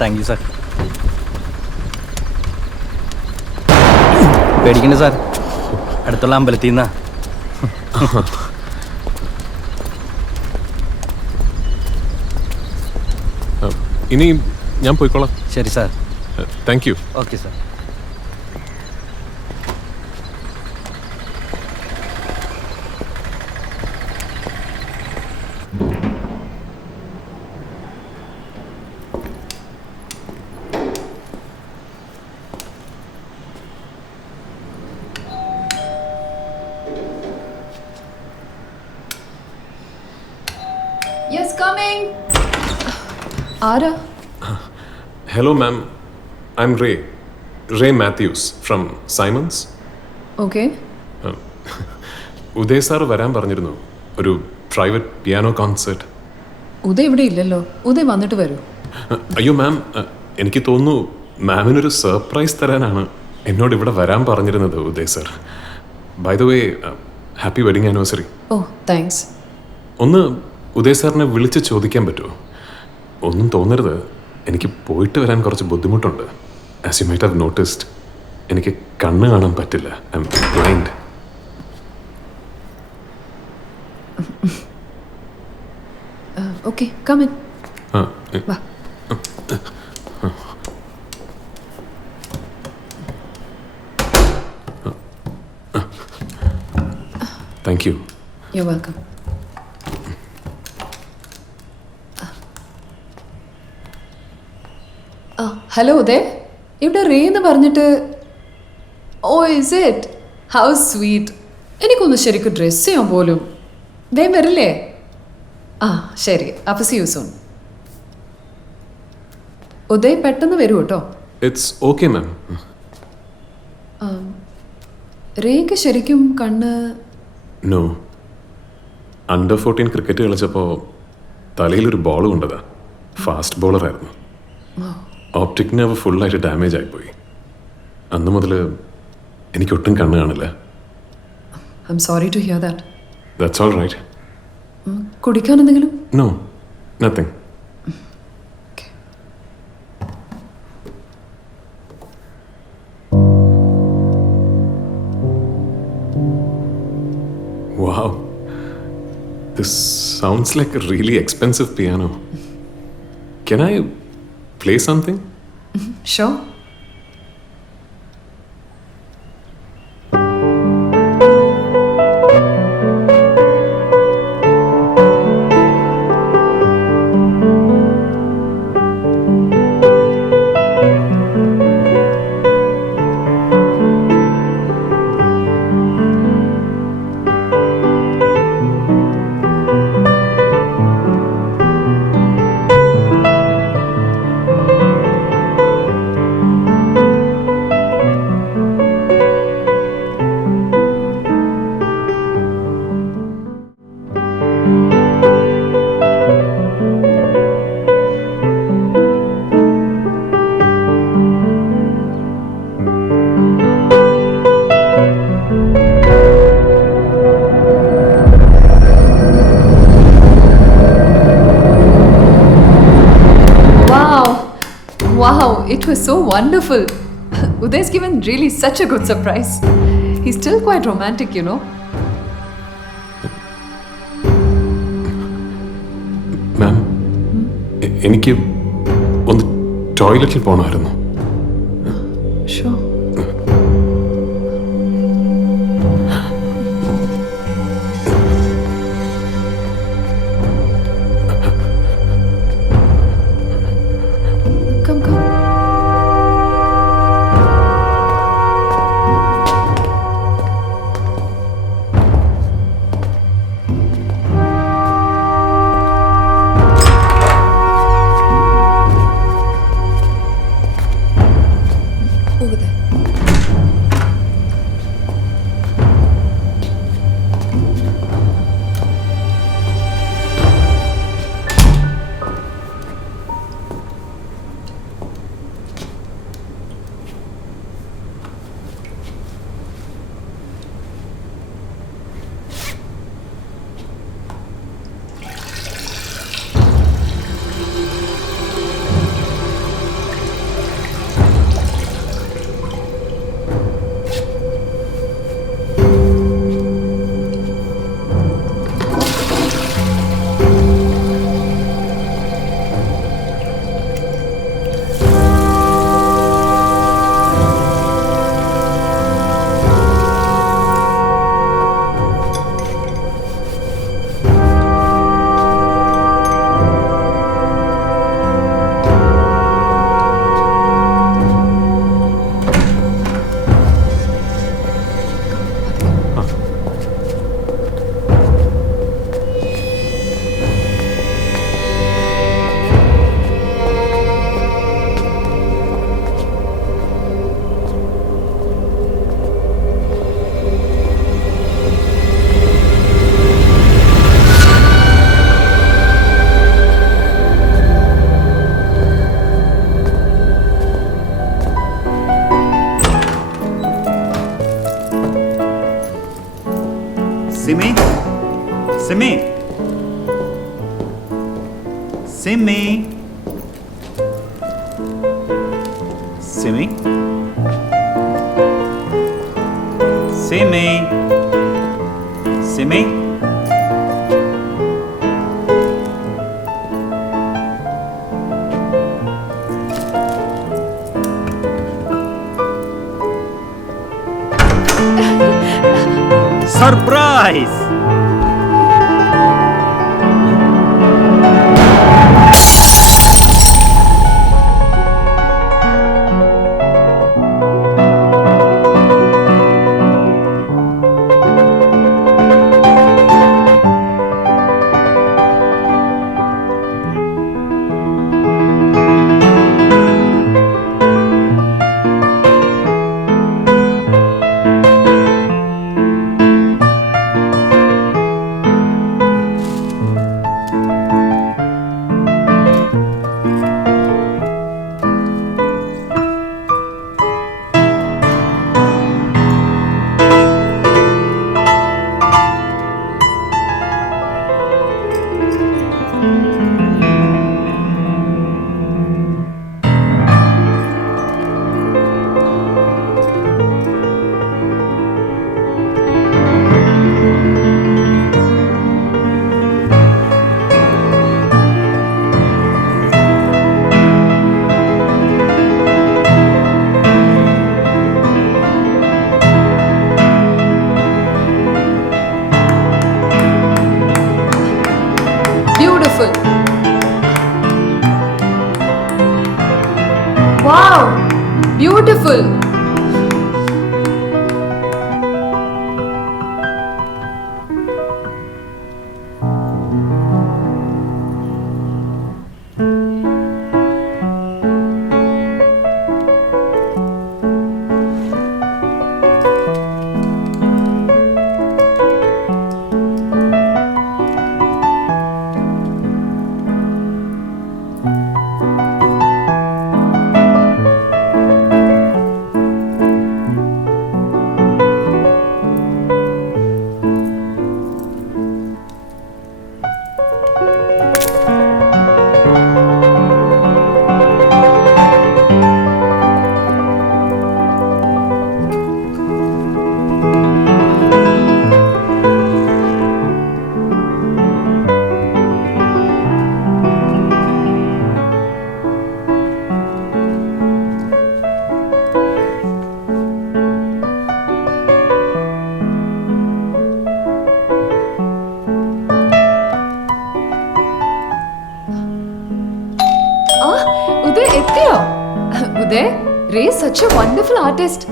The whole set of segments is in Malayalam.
Thank you sir. പേടിക്കണ്ട സാർ, അടുത്തുള്ള അമ്പലത്തിൽ നിന്നാ. ഇനി ഞാൻ പോയിക്കോളാം. ശരി sir. Thank you. Okay sir. Yes, coming. Ara. Hello, ma'am. I'm Ray. Ray Matthews from Simons. Okay. Uday sir വരാൻ പറഞ്ഞിരുന്നു, ഒരു പ്രൈവറ്റ് പിയാനോ കോൺസേർട്ട്. ഉദയ് ഇവിടെ ഇല്ലല്ലോ. ഉദയ് വന്നിട്ട് വരൂ. അയ്യോ മാം, എനിക്ക് തോന്നുന്നു മാമിനൊരു സർപ്രൈസ് തരാനാണ് എന്നോട് ഇവിടെ വരാൻ പറഞ്ഞിരുന്നത് Uday sir. By the way, happy wedding anniversary. Oh, thanks. ഒന്ന് ഉദയ് സാറിനെ വിളിച്ച് ചോദിക്കാൻ പറ്റുമോ? ഒന്നും തോന്നരുത്, എനിക്ക് പോയിട്ട് വരാൻ കുറച്ച് ബുദ്ധിമുട്ടുണ്ട്. As you might have noticed, എനിക്ക് കണ്ണ് കാണാൻ പറ്റില്ല. I am blind. Okay, come in. വാ. Thank you. You're welcome. Hello Uday, ഇവിടെ റേ എന്ന് പറഞ്ഞിട്ട്. ഓ, ഇസ് ഇറ്റ്? How sweet. എനിക്കൊന്ന് ശരിക്കും ഡ്രസ്സ് ചെയ്യാൻ പോലും. വേഗം വരില്ലേ? ആ ശരി, അപ്പോൾ സീ യു സൂൺ. ഉദയ് പെട്ടെന്ന് വരൂ കേട്ടോ. It's okay ma'am. റേക്ക് ശരിക്കും കണ്ണ്. നോ, അണ്ടർ 14 ക്രിക്കറ്റ് കളിച്ചപ്പോൾ തലയിലൊരു ബോൾ കൊണ്ടതാ. ഫാസ്റ്റ് ബോളറായിരുന്നു. ഓപ്റ്റിക് നെർവ് ഫുള്ളായിട്ട് ഡാമേജ് ആയിപ്പോയി. അന്ന് മുതൽ എനിക്കൊട്ടും കണ്ണ് കാണില്ല. I am sorry to hear that. That's all right. കുടിക്കാൻ എന്തെങ്കിലും? No, nothing. Wow, this sounds like a really expensive piano. Can I play something? Sure. Wow, it was so wonderful. Uday's given really such a good surprise. He's still quite romantic, you know. Ma'am, എനിക്ക് ഒന്ന് ടോയ്ലറ്റിൽ പോകണമായിരുന്നു. Sure. Come. Over there. Simi Simi Simi Simi Simi Simi surprise. Beautiful. Wow, beautiful. Uday എത്തിയോ? Uday, Ray such a wonderful artist.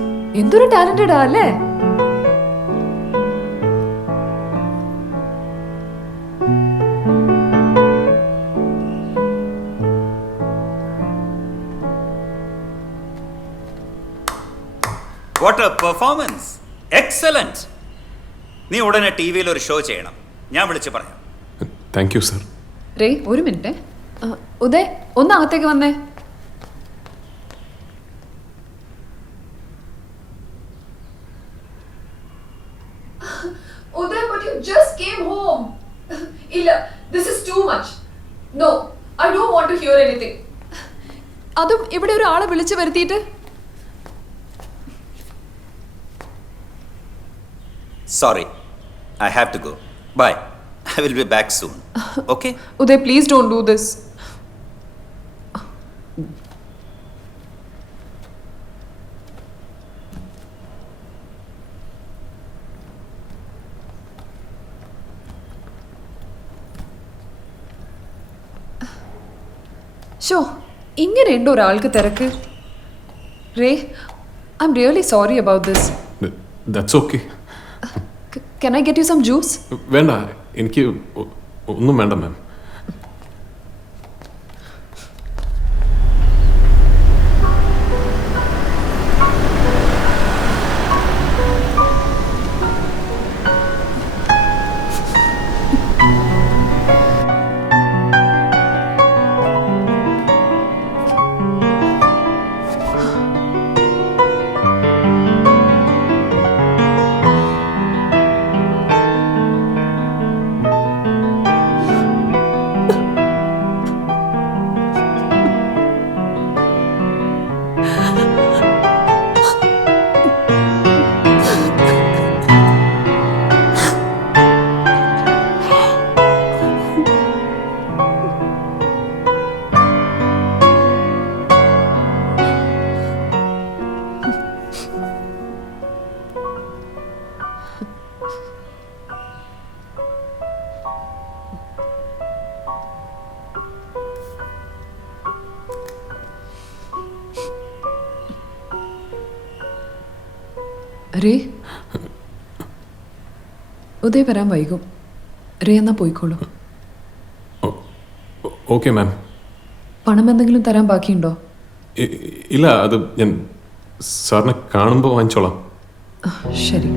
എന്തൊരു ടാലന്റഡ് അല്ലേ? What a performance, excellent. നീ ഉടനെ ടി വിയിൽ ഒരു ഷോ ചെയ്യണം, ഞാൻ വിളിച്ച് പറയാം. Thank you sir. റേ ഒരു മിനിറ്റ്. ഉദയ് ഒന്ന് അകത്തേക്ക് വന്നേ. Uday, but you just came home. Illa, this is too much. No, I don't want to hear anything. അതും ഇവിടെ ഒരു ആളെ വിളിച്ചു വരുത്തിയിട്ട്. Sorry, I have to go. Bye. I will be back soon. Okay? Uday, please don't do this. ഷോ, ഇങ്ങനെയുണ്ട് ഒരാൾക്ക് തിരക്ക്. Ray, I'm really sorry about this. That's okay. Can I get you some juice? വേണ്ട, എനിക്ക് ഒന്നും വേണ്ട മാം. റേ ഉദയ് വരാൻ വൈകും. റേ എന്നാ പോയിക്കോളൂ. Okay ma'am. പണം എന്തെങ്കിലും തരാൻ ബാക്കിയുണ്ടോ? ഇല്ല, അത് ഞാൻ സാറിനെ കാണുമ്പോൾ വാങ്ങിച്ചോളാം. ശരി.